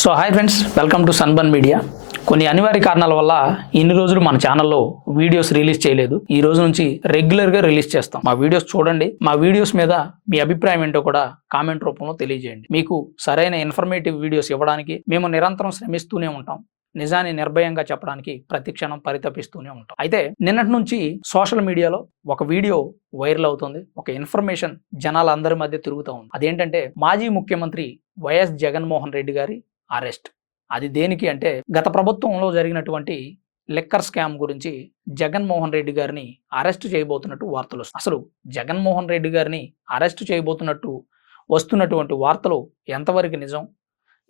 So hi friends welcome to Sunburn media కొన్ని అనివార్య కారణాల వల్ల ఇన్ని రోజులు మన ఛానల్లో వీడియోస్ రిలీజ్ చేయలేదు. ఈ రోజు నుంచి రెగ్యులర్గా రిలీజ్ చేస్తాం. మా వీడియోస్ చూడండి. మా వీడియోస్ మీద మీ అభిప్రాయం ఏంటో కూడా కామెంట్ రూపంలో తెలియజేయండి. మీకు సరైన ఇన్ఫర్మేటివ్ వీడియోస్ ఇవ్వడానికి మేము నిరంతరం శ్రమిస్తూనే ఉంటాం. నిజాన్ని నిర్భయంగా చెప్పడానికి ప్రతి క్షణం పరితపిస్తూనే ఉంటాం. అయితే నిన్నటి నుంచి సోషల్ మీడియాలో ఒక వీడియో వైరల్ అవుతుంది. ఒక ఇన్ఫర్మేషన్ జనాలందరి మధ్య తిరుగుతూ ఉంది. అదేంటంటే మాజీ ముఖ్యమంత్రి వైఎస్ జగన్మోహన్ రెడ్డి గారి అరెస్ట్. అది దేనికి అంటే గత ప్రభుత్వంలో జరిగినటువంటి లెక్కర్ స్కామ్ గురించి జగన్మోహన్ రెడ్డి గారిని అరెస్ట్ చేయబోతున్నట్టు వార్తలు అసలు జగన్మోహన్ రెడ్డి గారిని అరెస్ట్ చేయబోతున్నట్టు వస్తున్నటువంటి వార్తలు ఎంతవరకు నిజం?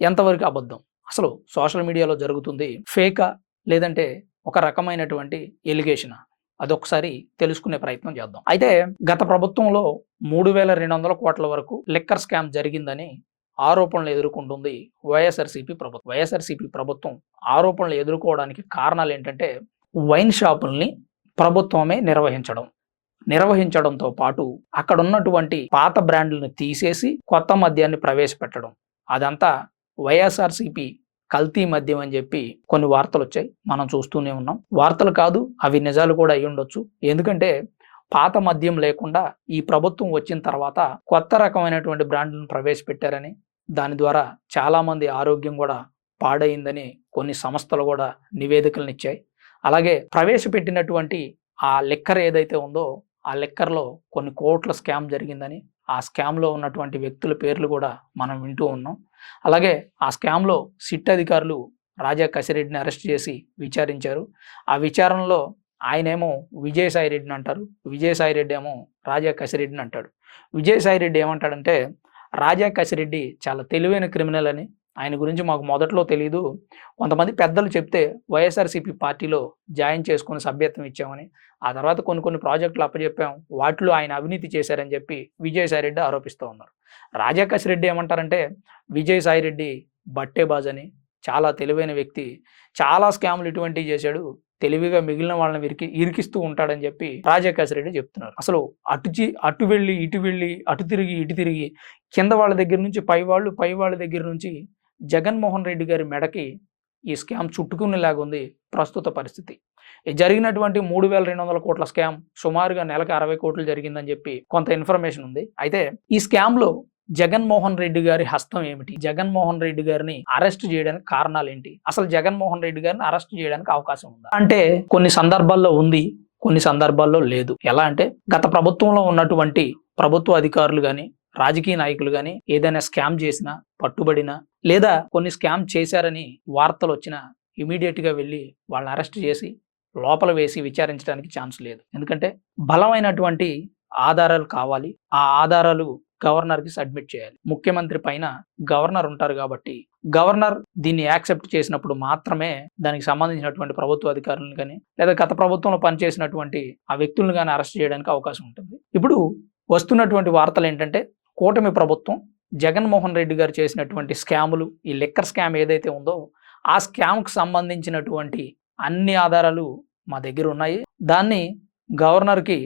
ఎంతవరకు అబద్ధం? అసలు సోషల్ మీడియాలో జరుగుతుంది ఫేకా? లేదంటే ఒక రకమైనటువంటి ఎలిగేషన్? అదొకసారి తెలుసుకునే ప్రయత్నం చేద్దాం. అయితే గత ప్రభుత్వంలో మూడు వేల రెండు వందల కోట్ల వరకు లెక్కర్ స్కామ్ జరిగిందని ఆరోపణలు ఎదుర్కొంటుంది వైఎస్ఆర్సీపీ ప్రభుత్వం. వైఎస్ఆర్సీపీ ప్రభుత్వం ఆరోపణలు ఎదుర్కోవడానికి కారణాలు ఏంటంటే వైన్ షాపుల్ని ప్రభుత్వమే నిర్వహించడం. నిర్వహించడంతో పాటు అక్కడ ఉన్నటువంటి పాత బ్రాండ్లను తీసేసి కొత్త మద్యాన్ని ప్రవేశపెట్టడం. అదంతా వైఎస్ఆర్సీపీ కల్తీ మద్యం అని చెప్పి కొన్ని వార్తలు వచ్చాయి మనం చూస్తూనే ఉన్నాం. వార్తలు కాదు అవి నిజాలు కూడా అయ్యుండొచ్చు. ఉండొచ్చు ఎందుకంటే పాత మద్యం లేకుండా ఈ ప్రభుత్వం వచ్చిన తర్వాత కొత్త రకమైనటువంటి బ్రాండ్లను ప్రవేశపెట్టారని దాని ద్వారా చాలామంది ఆరోగ్యం కూడా పాడైందని కొన్ని సంస్థలు కూడా నివేదికలను ఇచ్చాయి అలాగే ప్రవేశపెట్టినటువంటి ఆ లెక్కర్ ఏదైతే ఉందో ఆ లెక్కర్లో కొన్ని కోట్ల స్కామ్ జరిగిందని ఆ స్కామ్లో ఉన్నటువంటి వ్యక్తుల పేర్లు కూడా మనం వింటూ ఉన్నాం. అలాగే ఆ స్కామ్లో సిట్ అధికారులు రాజా కసిరెడ్డిని అరెస్ట్ చేసి విచారించారు. ఆ విచారణలో ఆయనేమో విజయసాయి రెడ్డిని అంటారు. విజయసాయి రెడ్డి ఏమో రాజా కసిరెడ్డిని అంటాడు. విజయసాయి రెడ్డి ఏమంటాడంటే రాజా కసిరెడ్డి చాలా తెలివైన క్రిమినల్ అని. ఆయన గురించి మాకు మొదట్లో తెలియదు కొంతమంది పెద్దలు చెప్తే వైఎస్ఆర్సీపీ పార్టీలో జాయిన్ చేసుకుని సభ్యత్వం ఇచ్చామని. ఆ తర్వాత కొన్ని కొన్ని ప్రాజెక్టులు అప్పచెప్పాం వాటిలో ఆయన అవినీతి చేశారని చెప్పి విజయసాయిరెడ్డి ఆరోపిస్తూ ఉన్నారు. రాజా కసిరెడ్డి ఏమంటారంటే విజయసాయిరెడ్డి బట్టేబాజ్ అని చాలా తెలివైన వ్యక్తి. చాలా స్కామ్లు ఇటువంటివి చేశాడు. తెలివిగా మిగిలిన వాళ్ళని విరికి ఇరికిస్తూ ఉంటాడని చెప్పి రాజాకాశ్ రెడ్డి చెప్తున్నారు. అసలు అటుచి అటు వెళ్ళి ఇటు వెళ్ళి అటు తిరిగి ఇటు తిరిగి కింద వాళ్ళ దగ్గర నుంచి పై వాళ్ళు పై వాళ్ళ దగ్గర నుంచి జగన్మోహన్ రెడ్డి గారి మెడకి ఈ స్కామ్ చుట్టుకునేలాగా ఉంది ప్రస్తుత పరిస్థితి. జరిగినటువంటి మూడు వేల రెండు వందల కోట్ల స్కామ్ సుమారుగా నెలకు అరవై కోట్లు జరిగిందని చెప్పి కొంత ఇన్ఫర్మేషన్ ఉంది. అయితే ఈ స్కామ్లో జగన్మోహన్ రెడ్డి గారి హస్తం ఏమిటి? జగన్మోహన్ రెడ్డి గారిని అరెస్ట్ చేయడానికి కారణాలు ఏంటి అసలు జగన్మోహన్ రెడ్డి గారిని అరెస్ట్ చేయడానికి అవకాశం ఉందా? అంటే కొన్ని సందర్భాల్లో ఉంది కొన్ని సందర్భాల్లో లేదు. ఎలా అంటే గత ప్రభుత్వంలో ఉన్నటువంటి ప్రభుత్వ అధికారులు కానీ రాజకీయ నాయకులు కానీ ఏదైనా స్కామ్ చేసినా పట్టుబడినా లేదా కొన్ని స్కామ్ చేశారని వార్తలు వచ్చినా ఇమీడియట్గా వెళ్ళి వాళ్ళని అరెస్ట్ చేసి లోపల వేసి విచారించడానికి ఛాన్స్ లేదు. ఎందుకంటే బలమైనటువంటి ఆధారాలు కావాలి. ఆ ఆధారాలు గవర్నర్కి సబ్మిట్ చేయాలి. ముఖ్యమంత్రి పైన గవర్నర్ ఉంటారు కాబట్టి గవర్నర్ దీన్ని యాక్సెప్ట్ చేసినప్పుడు మాత్రమే దానికి సంబంధించినటువంటి ప్రభుత్వ అధికారులను కానీ లేదా గత ప్రభుత్వంలో పనిచేసినటువంటి ఆ వ్యక్తులను కానీ అరెస్ట్ చేయడానికి అవకాశం ఉంటుంది. ఇప్పుడు వస్తున్నటువంటి వార్తలు ఏంటంటే కూటమి ప్రభుత్వం జగన్మోహన్ రెడ్డి గారు చేసినటువంటి స్కాములు ఈ లెక్కర్ స్కామ్ ఏదైతే ఉందో ఆ స్కామ్కి సంబంధించినటువంటి అన్ని ఆధారాలు మా దగ్గర ఉన్నాయి. దాన్ని గవర్నర్కి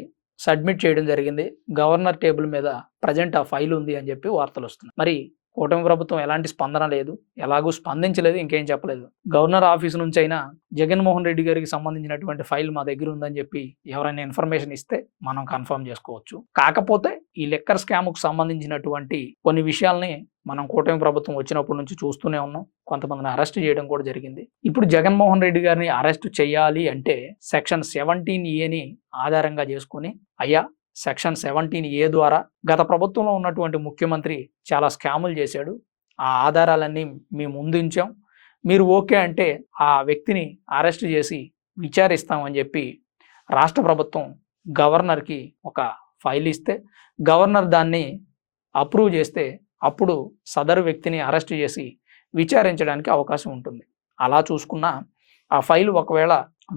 సబ్మిట్ చేయడం జరిగింది. గవర్నర్ టేబుల్ మీద ప్రజెంట్ ఆ ఫైల్ ఉంది అని చెప్పి వార్తలు వస్తున్నాయి మరి కూటమి ప్రభుత్వం ఎలాంటి స్పందన లేదు. ఎలాగూ స్పందించలేదు. ఇంకేం చెప్పలేదు. గవర్నర్ ఆఫీస్ నుంచి అయినా జగన్మోహన్ రెడ్డి గారికి సంబంధించినటువంటి ఫైల్ మా దగ్గర ఉందని చెప్పి ఎవరైనా ఇన్ఫర్మేషన్ ఇస్తే మనం కన్ఫర్మ్ చేసుకోవచ్చు. కాకపోతే ఈ లెక్కర్ స్కామ్కు సంబంధించినటువంటి కొన్ని విషయాల్ని మనం కూటమి ప్రభుత్వం వచ్చినప్పటి నుంచి చూస్తూనే ఉన్నాం. కొంతమందిని అరెస్ట్ చేయడం కూడా జరిగింది. ఇప్పుడు జగన్మోహన్ రెడ్డి గారిని అరెస్ట్ చేయాలి అంటే సెక్షన్ సెవెంటీన్ ఏని ఆధారంగా చేసుకుని అయ్యా సెక్షన్ సెవెంటీన్ ఏ ద్వారా గత ప్రభుత్వంలో ఉన్నటువంటి ముఖ్యమంత్రి చాలా స్కాములు చేశాడు. ఆ ఆధారాలన్నీ మేము ముందుంచాం. మీరు ఓకే అంటే ఆ వ్యక్తిని అరెస్ట్ చేసి విచారిస్తామని చెప్పి రాష్ట్ర ప్రభుత్వం గవర్నర్కి ఒక ఫైల్ ఇస్తే గవర్నర్ దాన్ని అప్రూవ్ చేస్తే అప్పుడు సదరు వ్యక్తిని అరెస్ట్ చేసి విచారించడానికి అవకాశం ఉంటుంది. అలా చూసుకున్న ఆ ఫైల్ ఒకవేళ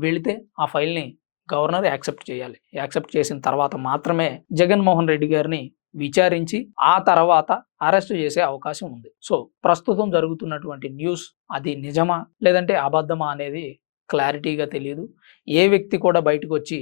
వెళితే ఆ ఫైల్ని గవర్నర్ యాక్సెప్ట్ చేయాలి. యాక్సెప్ట్ చేసిన తర్వాత మాత్రమే జగన్మోహన్ రెడ్డి గారిని విచారించి ఆ తర్వాత అరెస్ట్ చేసే అవకాశం ఉంది. సో ప్రస్తుతం జరుగుతున్నటువంటి న్యూస్ అది నిజమా? లేదంటే అబద్ధమా అనేది క్లారిటీగా తెలియదు ఏ వ్యక్తి కూడా బయటకు వచ్చి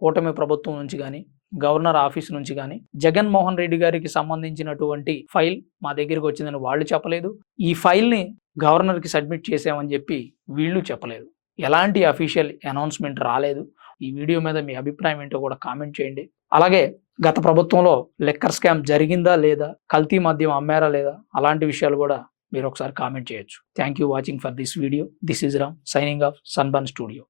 కూటమి ప్రభుత్వం నుంచి కానీ గవర్నర్ ఆఫీస్ నుంచి కానీ జగన్మోహన్ రెడ్డి గారికి సంబంధించినటువంటి ఫైల్ మా దగ్గరికి వచ్చిందని వాళ్ళు చెప్పలేదు. ఈ ఫైల్ని గవర్నర్కి సబ్మిట్ చేసామని చెప్పి వీళ్ళు చెప్పలేదు. ఎలాంటి అఫీషియల్ అనౌన్స్మెంట్ రాలేదు. ఈ వీడియో మీద మీ అభిప్రాయం ఏంటో కూడా కామెంట్ చేయండి. అలాగే గత ప్రభుత్వంలో లెక్కర్ స్కామ్ జరిగిందా లేదా కల్తీ మద్యం అమ్మారా లేదా అలాంటి విషయాలు కూడా మీరు ఒకసారి కామెంట్ చేయొచ్చు. Thank you watching for this video this is Ram signing off Sunburn studio